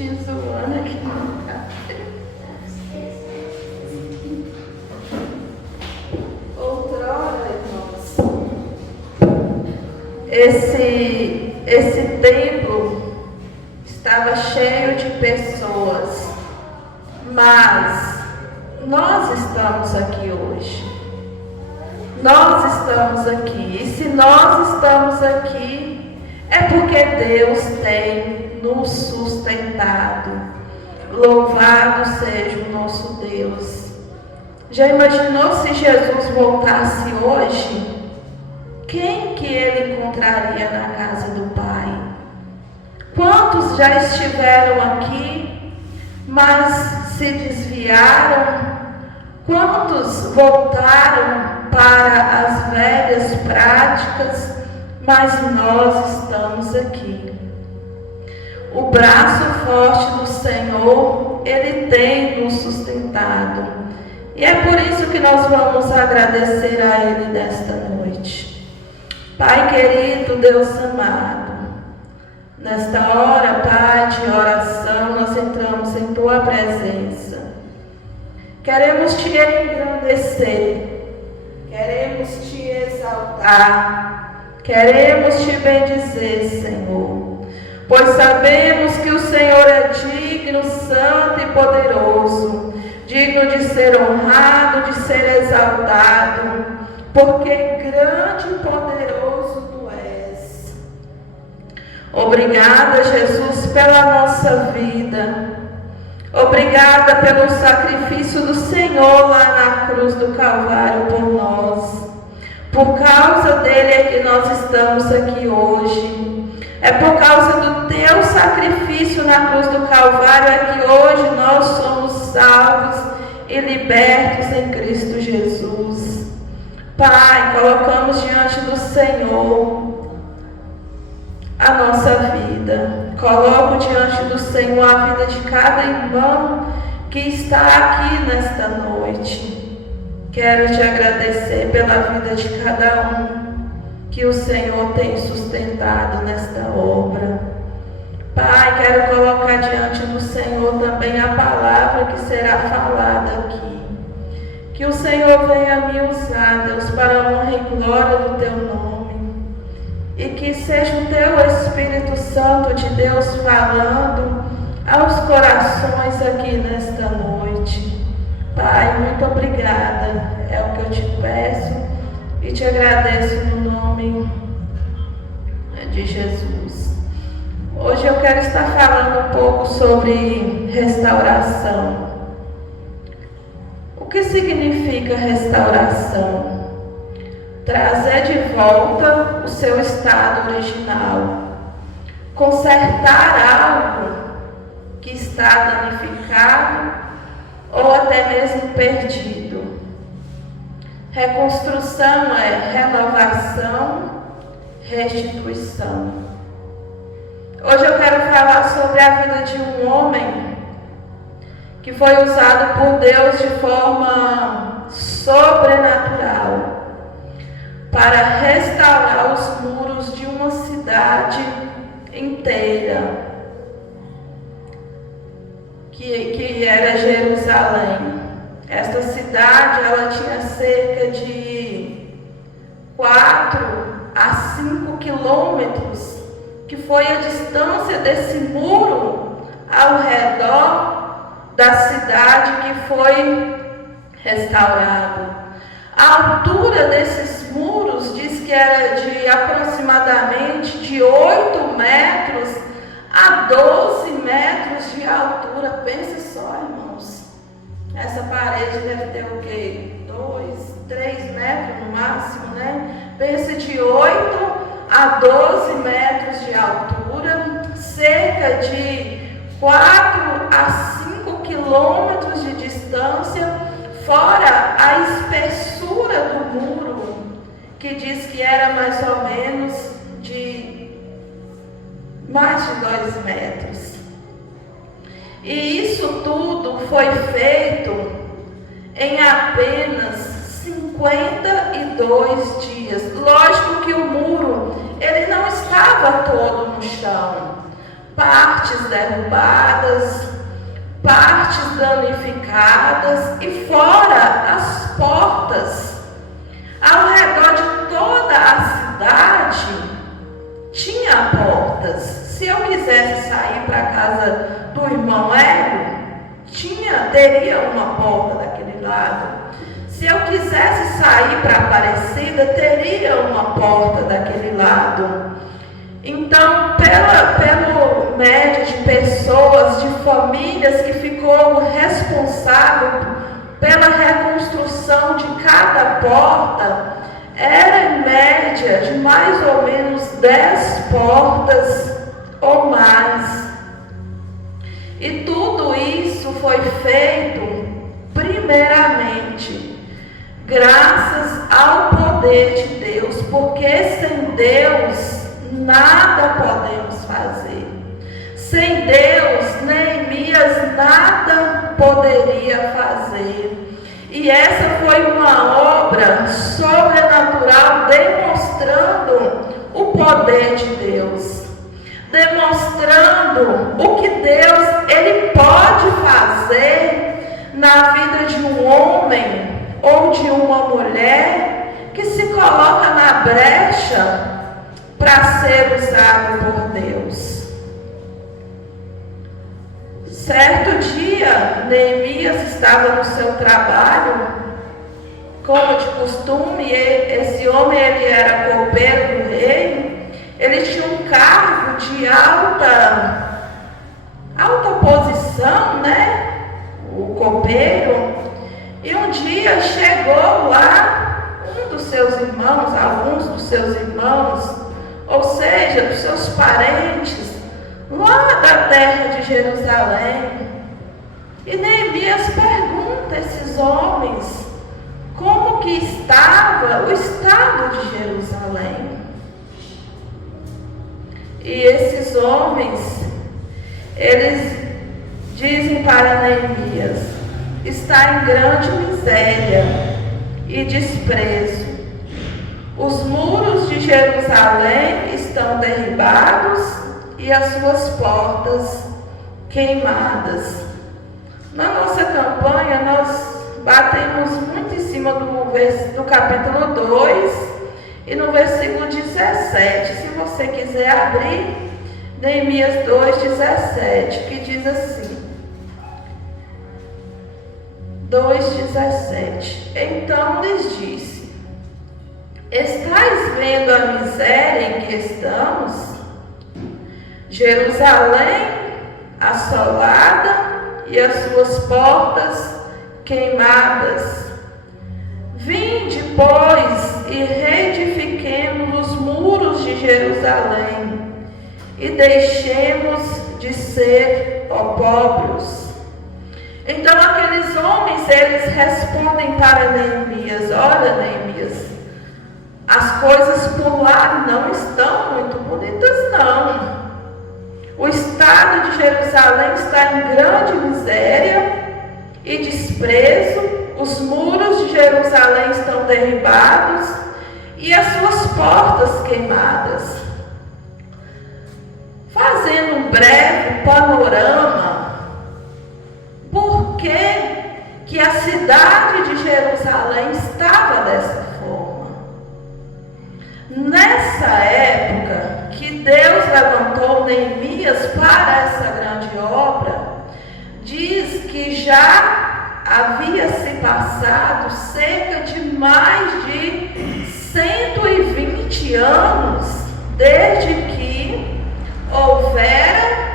te zoando aqui no carro. Outrora, irmãos, esse templo estava cheio de pessoas, mas nós estamos aqui hoje. Nós estamos aqui, e se nós estamos aqui, é porque Deus tem nos sustentado. Louvado seja o nosso Deus. Já imaginou se Jesus voltasse hoje? Quem que ele encontraria na casa do Pai? Quantos já estiveram aqui, mas se desviaram? Quantos voltaram para as velhas práticas, mas nós estamos aqui. O braço forte do Senhor, Ele tem nos sustentado. E é por isso que nós vamos agradecer a Ele nesta noite. Pai querido, Deus amado, nesta hora, Pai, de oração, nós entramos em Tua presença. Queremos Te engrandecer. Queremos Te exaltar, queremos Te bendizer, Senhor, pois sabemos que o Senhor é digno, santo e poderoso, digno de ser honrado, de ser exaltado, porque grande e poderoso Tu és. Obrigada, Jesus, pela nossa vida. Obrigada pelo sacrifício do Senhor lá na cruz do Calvário por nós. Por causa dele é que nós estamos aqui hoje. É por causa do teu sacrifício na cruz do Calvário é que hoje nós somos salvos e libertos em Cristo Jesus. Pai, colocamos diante do Senhor a nossa vida. Coloco diante do Senhor a vida de cada irmão que está aqui nesta noite. Quero Te agradecer pela vida de cada um que o Senhor tem sustentado nesta obra. Pai, quero colocar diante do Senhor também a palavra que será falada aqui. Que o Senhor venha me usar, Deus, para a honra e glória do Teu nome. E que seja o Teu Espírito Santo de Deus falando aos corações aqui nesta noite. Pai, muito obrigada. É o que eu Te peço e Te agradeço no nome de Jesus. Hoje eu quero estar falando um pouco sobre restauração. O que significa restauração? Trazer de volta o seu estado original, consertar algo que está danificado ou até mesmo perdido. Reconstrução é renovação, restituição. Hoje eu quero falar sobre a vida de um homem que foi usado por Deus de forma sobrenatural para restaurar os muros de uma cidade inteira, que era Jerusalém. Esta cidade, ela tinha cerca de 4 a 5 quilômetros, que foi a distância desse muro ao redor da cidade que foi restaurado. A altura desses muros diz que era de aproximadamente de 8 metros a 12 metros de altura. Pensa só, irmãos. Essa parede deve ter o quê? 2, 3 metros no máximo, né? Pensa de 8 a 12 metros de altura, cerca de 4 a 5 quilômetros de distância, fora a espessura do muro, que diz que era mais ou menos de mais de 2 metros. E isso tudo foi feito em apenas 52 dias. Lógico que o muro, ele não estava todo no chão. partes derrubadas, partes danificadas e fora as portas. Ao redor de toda a cidade tinha portas. Se eu quisesse sair para a casa do irmão Hélio, teria uma porta daquele lado. Se eu quisesse sair para a Aparecida, teria uma porta daquele lado. Então, pelo médio de pessoas, de famílias que ficou responsável pela reconstrução de cada porta, era em média de mais ou menos 10 portas ou mais. E tudo isso foi feito, primeiramente, graças ao poder de Deus, porque sem Deus nada podemos fazer. Sem Deus, Neemias nada poderia fazer. E essa foi uma obra sobrenatural, demonstrando o poder de Deus, demonstrando o que Deus ele pode fazer na vida de um homem ou de uma mulher que se coloca na brecha para ser usado por Deus. Certo dia, Neemias estava no seu trabalho, como de costume. Esse homem ele era copeiro do rei. Ele tinha um cargo de alta posição, né? O copeiro. E um dia chegou lá alguns dos seus irmãos, ou seja, dos seus parentes, lá da terra de Jerusalém. E Neemias pergunta a esses homens como que estava o estado de Jerusalém. E esses homens, eles dizem para Neemias: está em grande miséria e desprezo. Os muros de Jerusalém estão derribados e as suas portas queimadas. Na nossa campanha, nós batemos muito em cima do capítulo 2 e no versículo 17. Se você quiser abrir, Neemias 2:17, que diz assim: 2:17. Então lhes disse: estais vendo a miséria em que estamos? Jerusalém assolada e as suas portas queimadas. Vinde, pois, e reedifiquemos os muros de Jerusalém, e deixemos de ser opróbrios. Então aqueles homens, eles respondem para Neemias: olha, Neemias, as coisas por lá não estão muito bonitas, não. O estado de Jerusalém está em grande miséria e desprezo, os muros de Jerusalém estão derribados e as suas portas queimadas. Fazendo um breve panorama, por que a cidade de Jerusalém estava dessa forma? Nessa época que Deus levantou Neemias para essa grande obra, diz que já havia se passado cerca de mais de 120 anos desde que houvera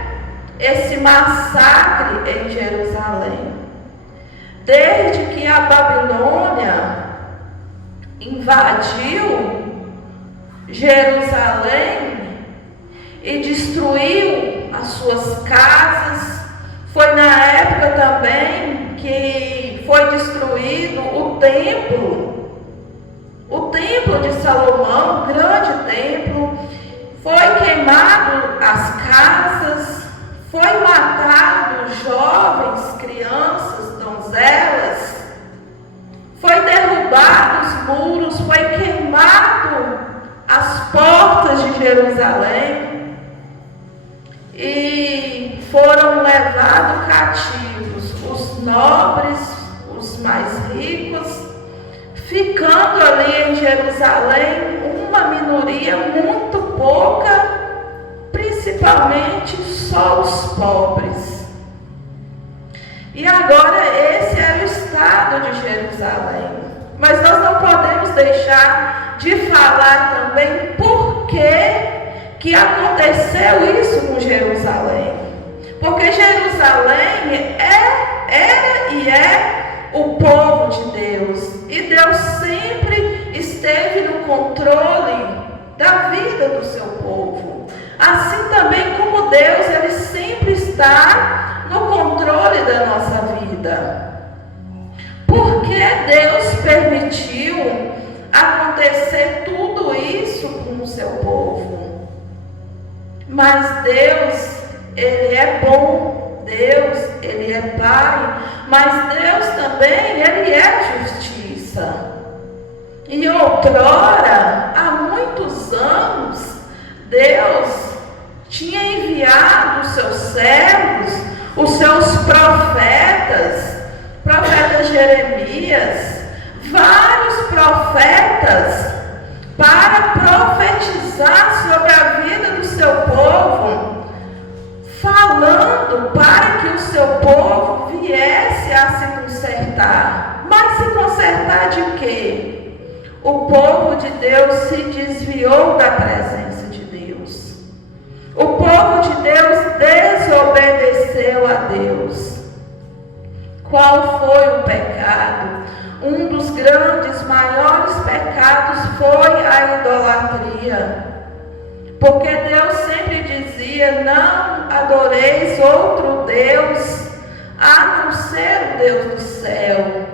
esse massacre em Jerusalém, desde que a Babilônia invadiu Jerusalém e destruiu as suas casas. Foi na época também que foi destruído o templo de Salomão, o grande templo. Foi queimado as casas, foi matado jovens, crianças, donzelas, foi derrubado os muros, foi queimado as portas de Jerusalém. E foram levados cativos os nobres, os mais ricos, ficando ali em Jerusalém uma minoria muito pouca, principalmente só os pobres. E agora esse era o estado de Jerusalém. Mas nós não podemos deixar de falar também por que aconteceu isso com Jerusalém. Porque Jerusalém era e é o povo de Deus. E Deus sempre esteve no controle da vida do seu povo. Assim também como Deus, Ele sempre está no controle da nossa vida. Por que Deus permitiu acontecer tudo isso com o seu povo? Mas Deus, Ele é bom, Deus, Ele é Pai, mas Deus também, Ele é justiça. E outrora, há muitos anos, Deus tinha enviado os seus servos, os seus profetas Jeremias, vários profetas, para profetizar sobre a vida do seu povo, falando para que o seu povo viesse a se consertar. Mas se consertar de quê? O povo de Deus se desviou da presença de Deus. O povo de Deus desobedeceu a Deus. Qual foi o pecado? Um dos grandes, maiores pecados foi a idolatria. Porque Deus sempre dizia: não adoreis outro Deus, a não ser o Deus do céu.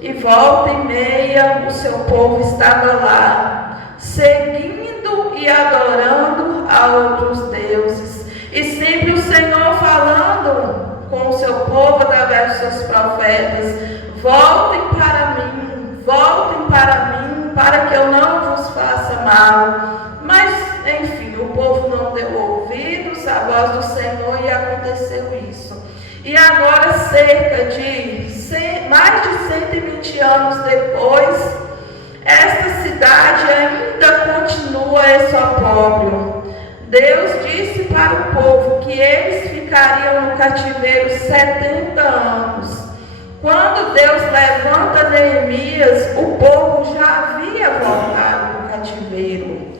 E volta e meia o seu povo estava lá, seguindo e adorando a outros deuses. E sempre o Senhor falando com o seu povo através dos seus profetas: voltem para mim, para que eu não vos faça mal. Mas, enfim, o povo não deu ouvidos à voz do Senhor e aconteceu isso. E agora, mais de 120 anos depois, esta cidade ainda continua esse opróbrio. Deus disse para o povo que eles ficariam no cativeiro 70 anos. Quando Deus levanta Neemias, o povo já havia voltado no cativeiro.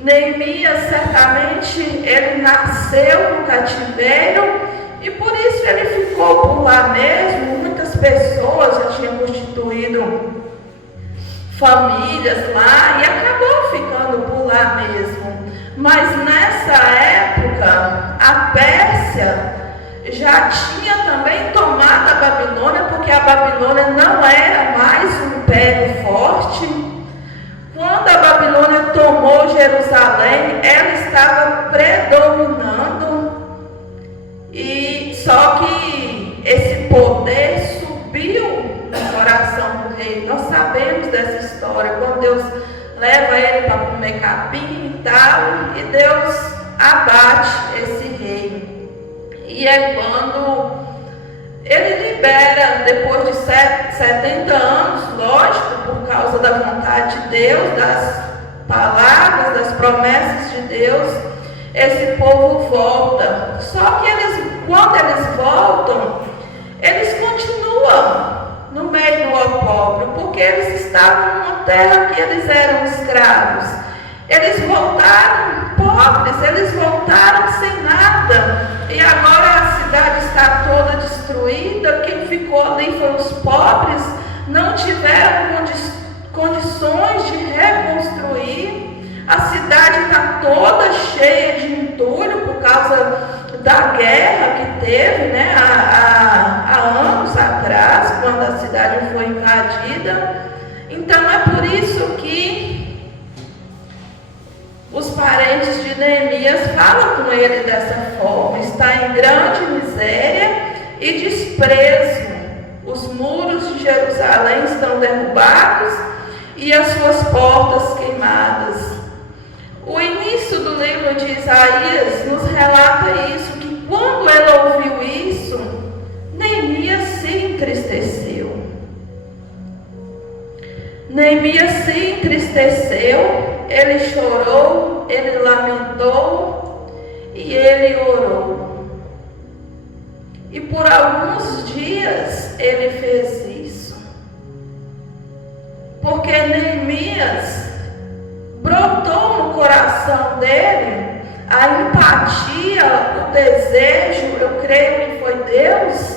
Neemias, certamente, ele nasceu no cativeiro e por isso ele ficou por lá mesmo. Muitas pessoas já tinham constituído famílias lá e acabou ficando por lá mesmo. Mas nessa época, a Pérsia já tinha também tomado a Babilônia, porque a Babilônia não era mais um império forte. Quando a Babilônia tomou Jerusalém, ela estava predominando, e só que esse poder subiu no coração do rei. Nós sabemos dessa história, quando Deus leva ele para comer capim e tal, e Deus abate esse rei. E é quando ele libera, depois de 70 anos, lógico, por causa da vontade de Deus, das palavras, das promessas de Deus, esse povo volta. Só que quando eles voltam, eles continuam no meio do opróbrio, porque eles estavam numa terra que eles eram escravos. Eles voltaram pobres, eles voltaram sem nada. E agora a cidade está toda destruída. Quem ficou ali foram os pobres, não tiveram condições de reconstruir. A cidade está toda cheia de entulho por causa da guerra que teve, né, há anos atrás, quando a cidade foi invadida. Então é por isso que os parentes de Neemias falam com ele dessa forma: está em grande miséria e desprezo. Os muros de Jerusalém estão derrubados e as suas portas queimadas. O início do livro de Isaías nos relata isso, que quando ele ouviu isso, Neemias se entristeceu. Neemias se entristeceu, ele chorou, ele lamentou e ele orou. E por alguns dias ele fez isso. Porque Neemias brotou no coração dele a empatia, o desejo, eu creio que foi Deus,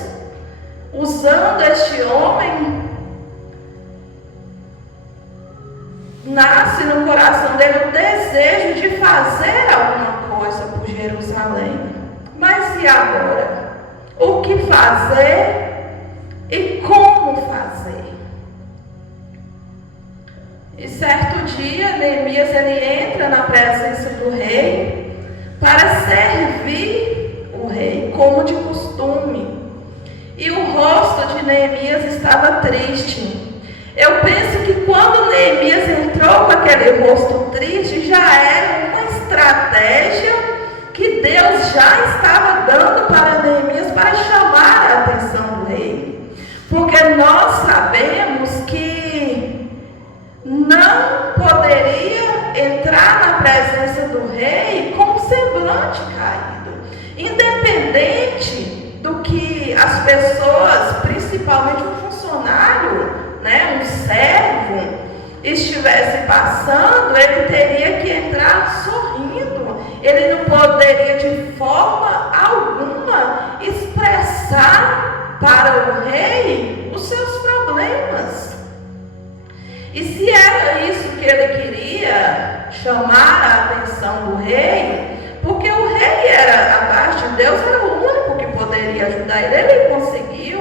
usando este homem. Nasce no coração dele o desejo de fazer alguma coisa por Jerusalém. Mas e agora? O que fazer e como fazer? E certo dia, Neemias ele entra na presença do rei para servir o rei, como de costume. E o rosto de Neemias estava triste. Eu penso que quando Neemias entrou com aquele rosto triste, já era uma estratégia que Deus já estava dando para Neemias para chamar a atenção do rei. Porque nós sabemos que não poderia entrar na presença do rei com o semblante caído. Independente do que as pessoas, principalmente um funcionário, um servo, estivesse passando, ele teria que entrar sorrindo. Ele não poderia de forma alguma expressar para o rei os seus problemas. E se era isso que ele queria, chamar a atenção do rei, porque o rei era, abaixo de Deus, era o único que poderia ajudar ele, ele conseguiu.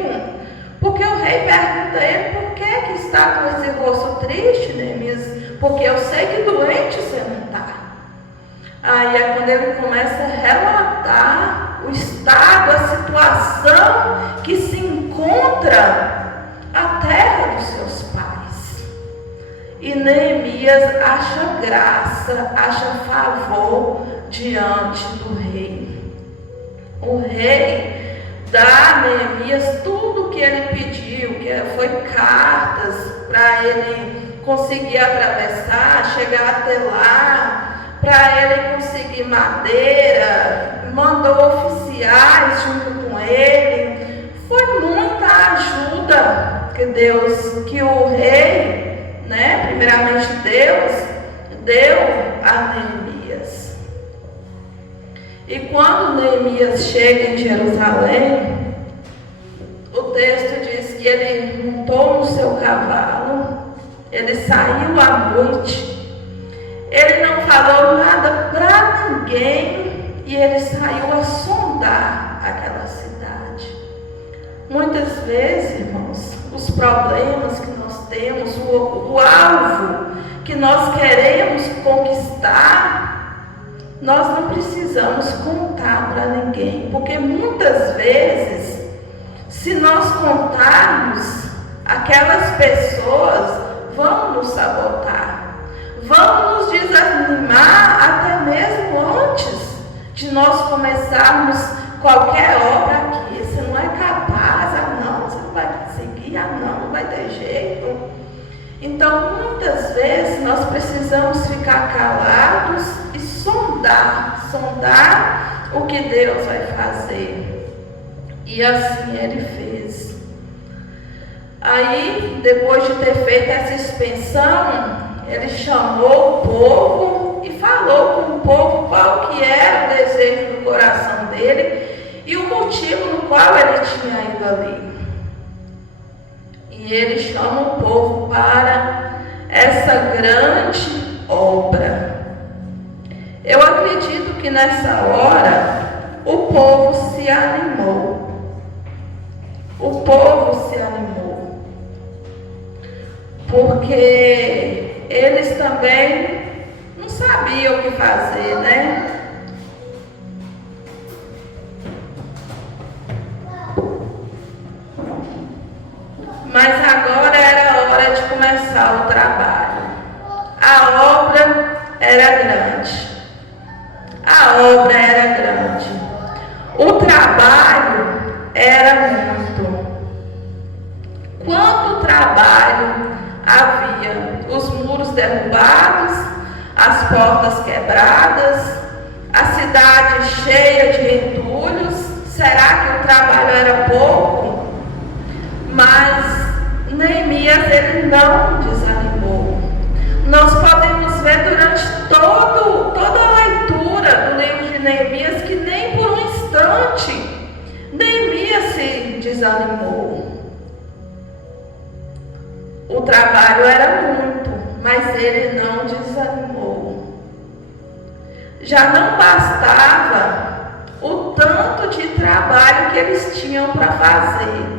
Porque o rei pergunta a ele, por que está com esse rosto triste, Neemias? Porque eu sei que doente você não está. Aí é quando ele começa a relatar o estado, a situação que se encontra a terra dos seus pais. E Neemias acha graça, acha favor diante do rei. O rei dá a Neemias tudo o que ele pediu, que foi cartas para ele conseguir atravessar, chegar até lá, para ele conseguir madeira, mandou oficiais junto com ele. Foi muita ajuda que o rei, primeiramente Deus, deu a Neemias. E quando Neemias chega em Jerusalém, o texto diz que ele montou no seu cavalo, ele saiu à noite, ele não falou nada para ninguém e ele saiu a sondar aquela cidade. Muitas vezes, irmãos, os problemas que nós temos, o alvo que nós queremos conquistar, nós não precisamos contar para ninguém, porque muitas vezes, se nós contarmos, aquelas pessoas vão nos sabotar, vão nos desanimar até mesmo antes de nós começarmos qualquer obra aqui. Você não é capaz, não, você não vai conseguir, não vai ter jeito. Então, muitas vezes, nós precisamos ficar calados e sondar o que Deus vai fazer. E assim ele fez. Aí, depois de ter feito essa expensão, ele chamou o povo e falou com o povo qual que era o desejo do coração dele e o motivo no qual ele tinha ido ali. E ele chama o povo para essa grande obra. Eu acredito que nessa hora o povo se animou. O povo se animou. Porque eles também não sabiam o que fazer, Mas agora era a hora de começar o trabalho. A obra era grande. O trabalho era muito. Quanto trabalho havia? Os muros derrubados, as portas quebradas, a cidade cheia de entulhos. Será que o trabalho era pouco? Mas Neemias, ele não desanimou. Nós podemos ver durante toda a leitura do livro de Neemias que nem por um instante Neemias se desanimou. O trabalho era muito, mas ele não desanimou. Já não bastava o tanto de trabalho que eles tinham para fazer.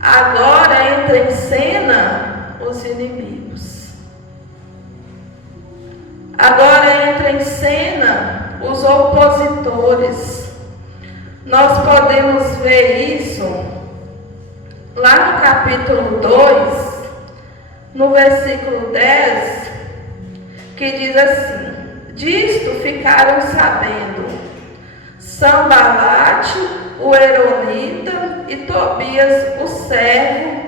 Agora entra em cena os inimigos. Agora entra em cena os opositores. Nós podemos ver isso lá no capítulo 2, no versículo 10, que diz assim: disto ficaram sabendo Sambalate, o Eronita, e Tobias, o servo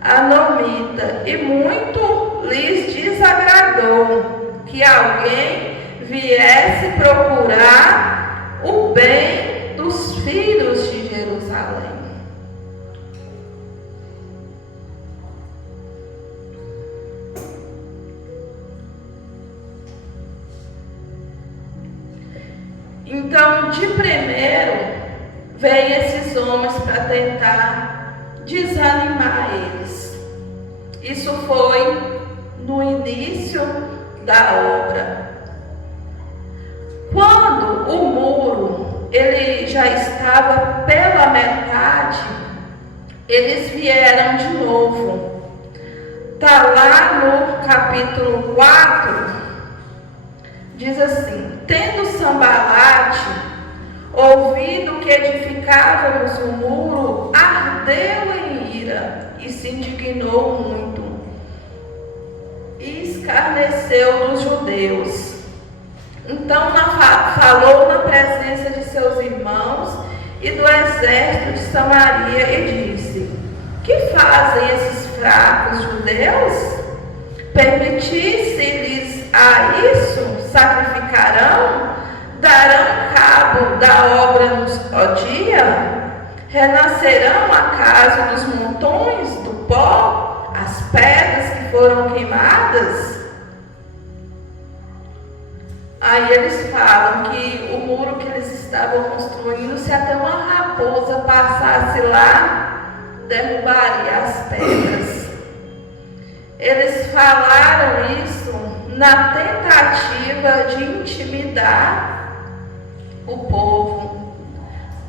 anomita, e muito lhes desagradou que alguém viesse procurar o bem dos filhos de Jerusalém. Então, de primeiro, vem esses homens para tentar desanimar eles. Isso foi no início da obra. Quando o muro ele já estava pela metade, eles vieram de novo. Está lá no capítulo 4, diz assim: tendo Sambalate ouvido que edificávamos o muro, ardeu em ira e se indignou muito, e escarneceu dos judeus. Então falou na presença de seus irmãos e do exército de Samaria e disse: que fazem esses fracos judeus? Permitisse-lhes a isso? Sacrificarão? Darão cabo da obra no dia? Renascerão acaso dos montões do pó as pedras que foram queimadas? Aí eles falam que o muro que eles estavam construindo, se até uma raposa passasse lá, derrubaria as pedras. Eles falaram isso na tentativa de intimidar o povo,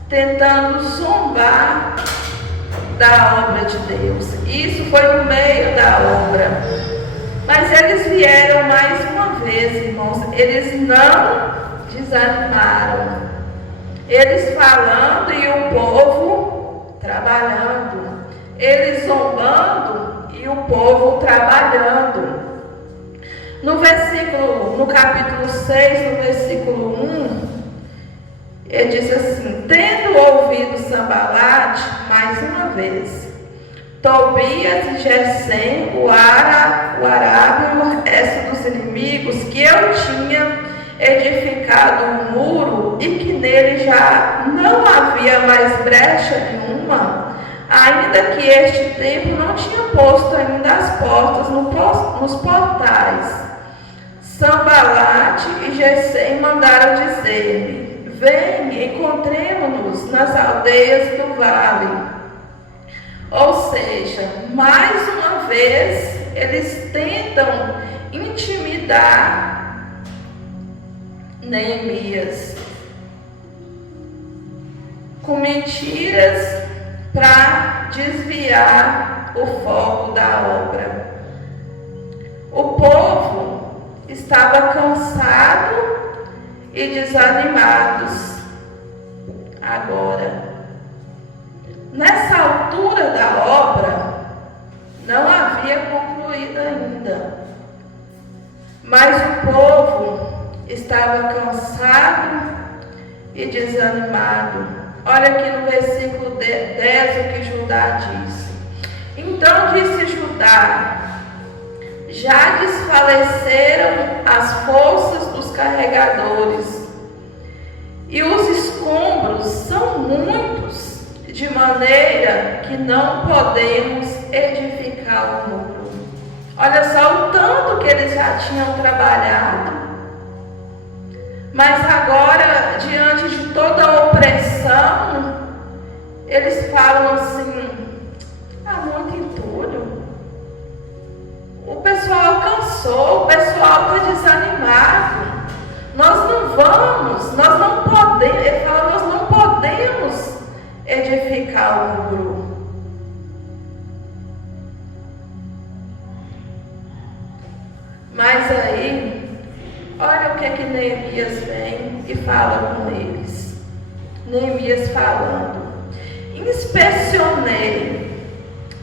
tentando zombar da obra de Deus. Isso foi no meio da obra. Mas eles vieram mais uma vez, irmãos. Eles não desanimaram. Eles falando e o povo trabalhando. Eles zombando e o povo trabalhando. No capítulo 6, no versículo 1, ele diz assim: tendo ouvido Sambalate mais uma vez, Tobias e Gesem, o arábio e o resto dos inimigos, que eu tinha edificado um muro e que nele já não havia mais brecha nenhuma, ainda que este tempo não tinha posto ainda as portas nos portais. Sambalate e Gesem mandaram dizer-me: vem, encontremo-nos nas aldeias do vale. Ou seja, mais uma vez, eles tentam intimidar Neemias com mentiras para desviar o foco da obra. O povo estava cansado e desanimados. Agora, nessa altura da obra, não havia concluído ainda, mas o povo estava cansado e desanimado. Olha aqui no versículo 10 o que Judá disse. Então disse Judá: já desfaleceram as forças dos carregadores, e os escombros são muitos, de maneira que não podemos edificar o muro. Olha só o tanto que eles já tinham trabalhado. Mas agora, diante de toda a opressão, eles falam assim: muito entulho. O pessoal cansou, o pessoal está desanimado. Nós não vamos, nós não podemos, ele fala, nós não podemos edificar o muro. Mas aí, olha o que é que Neemias vem e fala com eles. Neemias falando: inspecionei,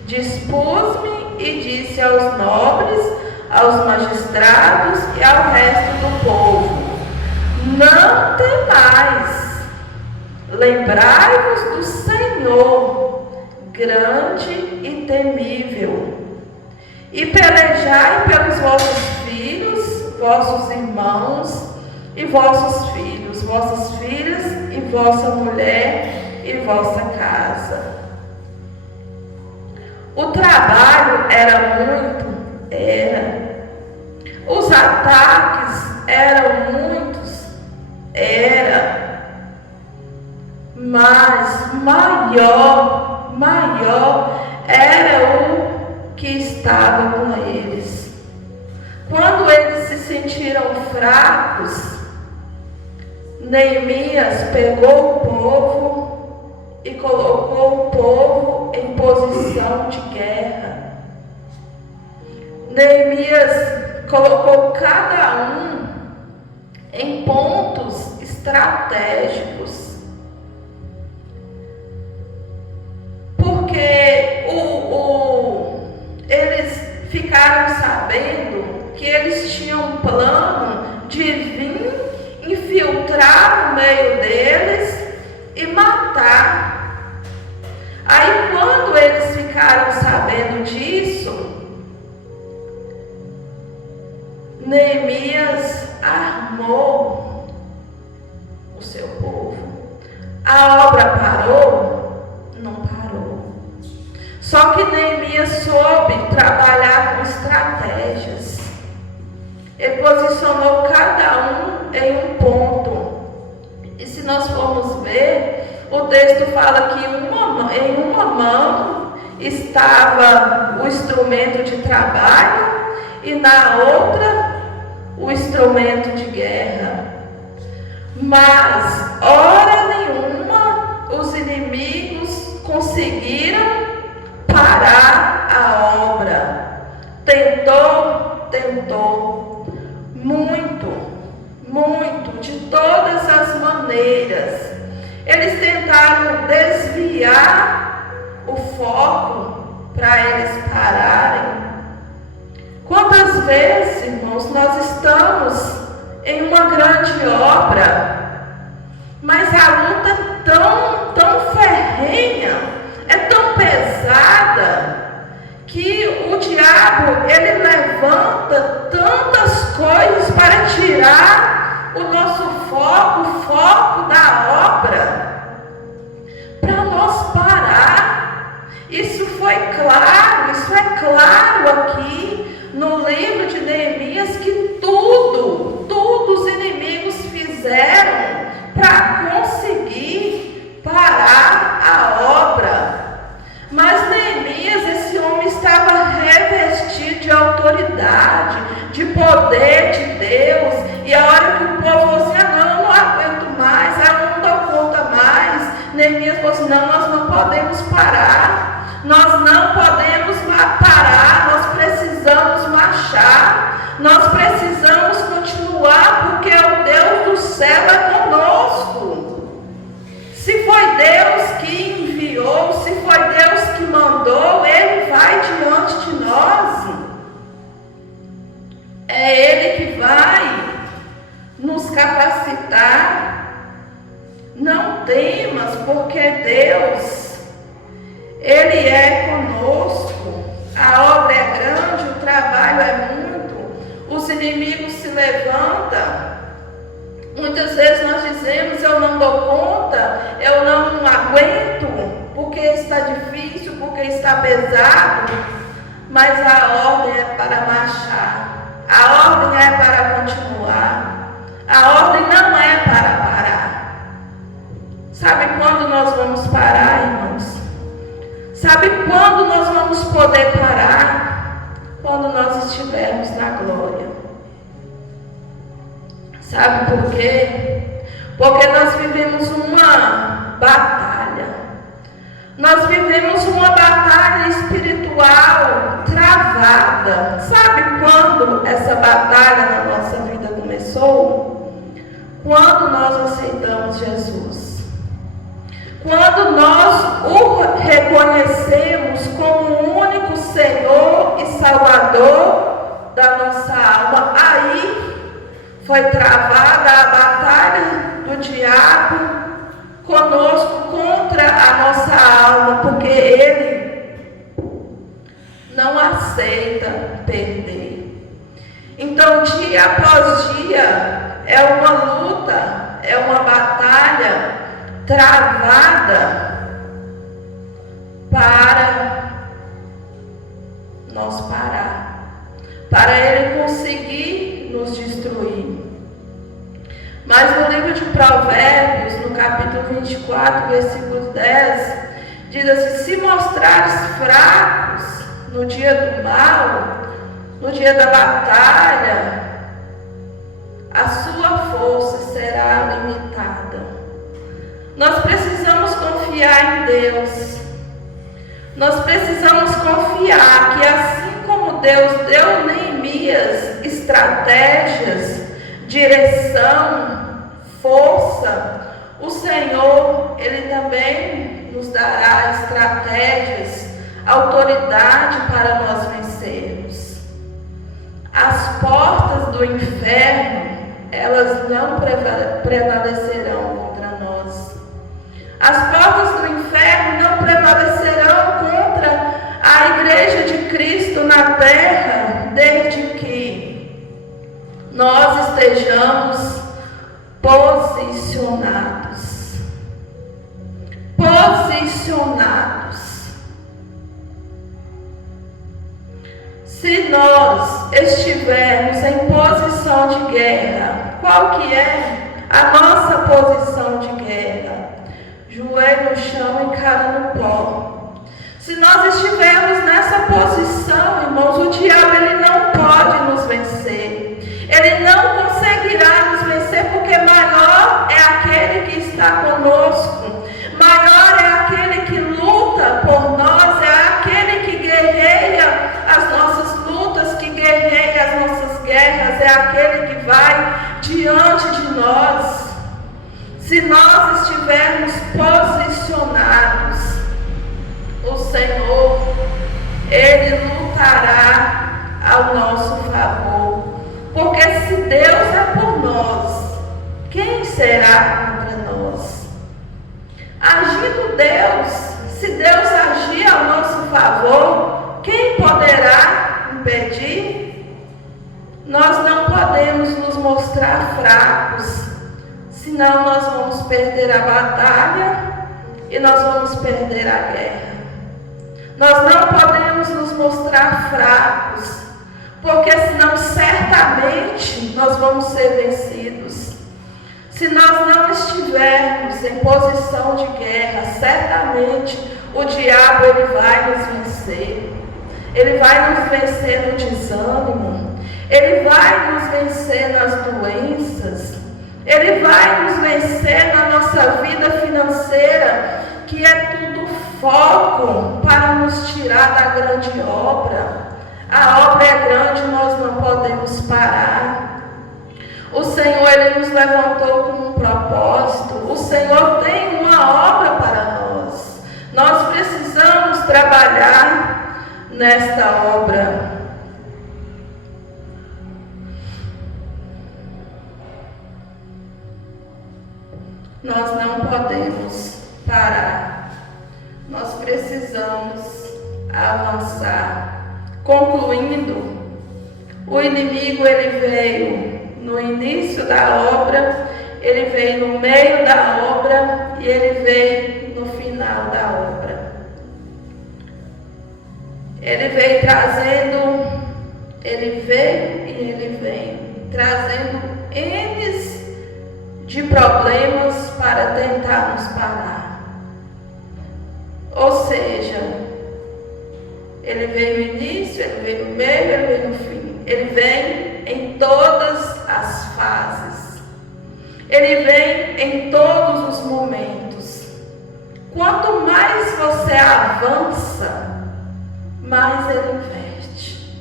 dispus-me e disse aos nobres, aos magistrados e ao resto do povo: não temais, lembrai-vos do Senhor, grande e temível, e pelejai pelos vossos filhos, vossos irmãos e vossos filhos, vossas filhas e vossa mulher e vossa casa. O trabalho era muito, os ataques eram muitos, mas maior era o que estava com eles. Quando eles se sentiram fracos, Neemias pegou o povo e colocou o povo em posição de guerra. Neemias colocou cada um em pontos estratégicos, porque eles ficaram sabendo que eles tinham um plano de vir infiltrar no meio deles e matar. Aí quando eles ficaram sabendo disso, Neemias armou o seu povo. A obra parou? Não parou. Só que Neemias soube trabalhar com estratégias. Ele posicionou cada um em um ponto. E se nós formos ver, o texto fala que em uma mão estava o instrumento de trabalho e na outra o instrumento de guerra. Mas hora nenhuma os inimigos conseguiram parar a obra. Tentou muito, de todas as maneiras. Eles tentaram desviar o foco para eles pararem. Quantas vezes, irmãos, nós estamos em uma grande obra, mas a luta é tão ferrenha, é tão pesada, que o diabo, ele levanta tantas coisas para tirar o nosso foco, o foco da obra, para nós parar. Isso é claro aqui no livro de Neemias, que tudo os inimigos fizeram para conseguir parar a obra. Mas Neemias, esse homem, estava revestido de autoridade, de poder de Deus. E a hora que o povo falou assim: eu não aguento mais, eu não dou conta mais, Neemias falou assim: não, nós não podemos parar, nós não podemos parar, nós precisamos marchar, nós precisamos continuar, porque o Deus do céu é conosco. Se foi Deus que enviou, se foi Deus que mandou, Ele vai diante de nós. É Ele que vai nos capacitar. Não temas, porque Deus, Ele é conosco. A obra é grande, o trabalho é muito, os inimigos se levantam. Muitas vezes nós dizemos: eu não dou conta, eu não aguento, porque está difícil, porque está pesado. Mas a ordem é para marchar, a ordem é para continuar, a ordem não é para parar. Sabe quando nós vamos parar, irmãos? Sabe quando nós vamos poder parar? Quando nós estivermos na glória. Sabe por quê? Porque nós vivemos uma batalha. Nós vivemos uma batalha espiritual travada. Sabe quando essa batalha na nossa vida começou? Quando nós aceitamos Jesus. Quando nós o reconhecemos como o único Senhor e Salvador da nossa alma, aí foi travada a batalha do diabo conosco contra a nossa alma, porque ele não aceita perder. Então, dia após dia, é uma luta, é uma batalha travada para nós parar, para ele conseguir nos destruir. Mas no livro de Provérbios, no capítulo 24, versículo 10, diz assim: se mostrares fracos no dia do mal, no dia da batalha, a sua força será limitada. Nós precisamos confiar em Deus. Nós precisamos confiar que assim como Deus deu a Neemias estratégias, direção, força, o Senhor, Ele também nos dará estratégias, autoridade para nós vencermos. As portas do inferno, elas não prevalecerão contra nós. As portas do inferno não prevalecerão contra a igreja de Cristo na terra, desde que nós estejamos posicionados. Posicionados. Se nós estivermos em posição de guerra, qual que é a nossa posição de guerra? Joelho no chão e cara no pó. Se nós estivermos nessa posição, irmãos, o diabo ele não pode nos vencer. Ele não conseguirá nos vencer, porque maior é aquele que está conosco. Maior é aquele que luta por nós, é aquele que guerreia as nossas lutas, que guerreia as nossas guerras, é aquele que vai diante de nós. Se nós estivermos posicionados, o Senhor, Ele lutará ao nosso favor. Porque se Deus é por nós, quem será contra nós? Agindo Deus, se Deus agir ao nosso favor, quem poderá impedir? Nós não podemos nos mostrar fracos, senão nós vamos perder a batalha e nós vamos perder a guerra. Nós não podemos nos mostrar fracos, porque senão certamente nós vamos ser vencidos. Se nós não estivermos em posição de guerra, certamente o diabo ele vai nos vencer. Ele vai nos vencer no desânimo, ele vai nos vencer nas doenças, ele vai nos vencer na nossa vida financeira, que é tudo foco para nos tirar da grande obra. A obra é grande, nós não podemos parar. O Senhor, Ele nos levantou com um propósito. O Senhor tem uma obra para nós. Nós precisamos trabalhar nesta obra. nós não podemos parar. Nós precisamos avançar. Concluindo, o inimigo ele veio no início da obra, ele veio no meio da obra e ele veio no final da obra. Ele veio e ele vem trazendo N de problemas para tentar nos parar. Ou seja, ele veio no início, ele veio no meio, ele veio no fim. Ele vem em todas as fases. Ele vem em todos os momentos. Quanto mais você avança, mais ele investe.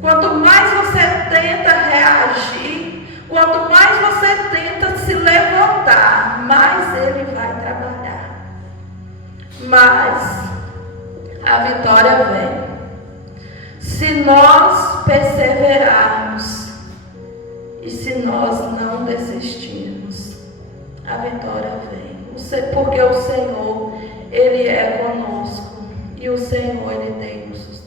Quanto mais você tenta reagir, quanto mais você tenta se levantar, mais ele vai trabalhar. Mas a vitória vem. Se nós perseverarmos e se nós não desistirmos, a vitória vem. Porque o Senhor, Ele é conosco e o Senhor, Ele tem nos sustentado.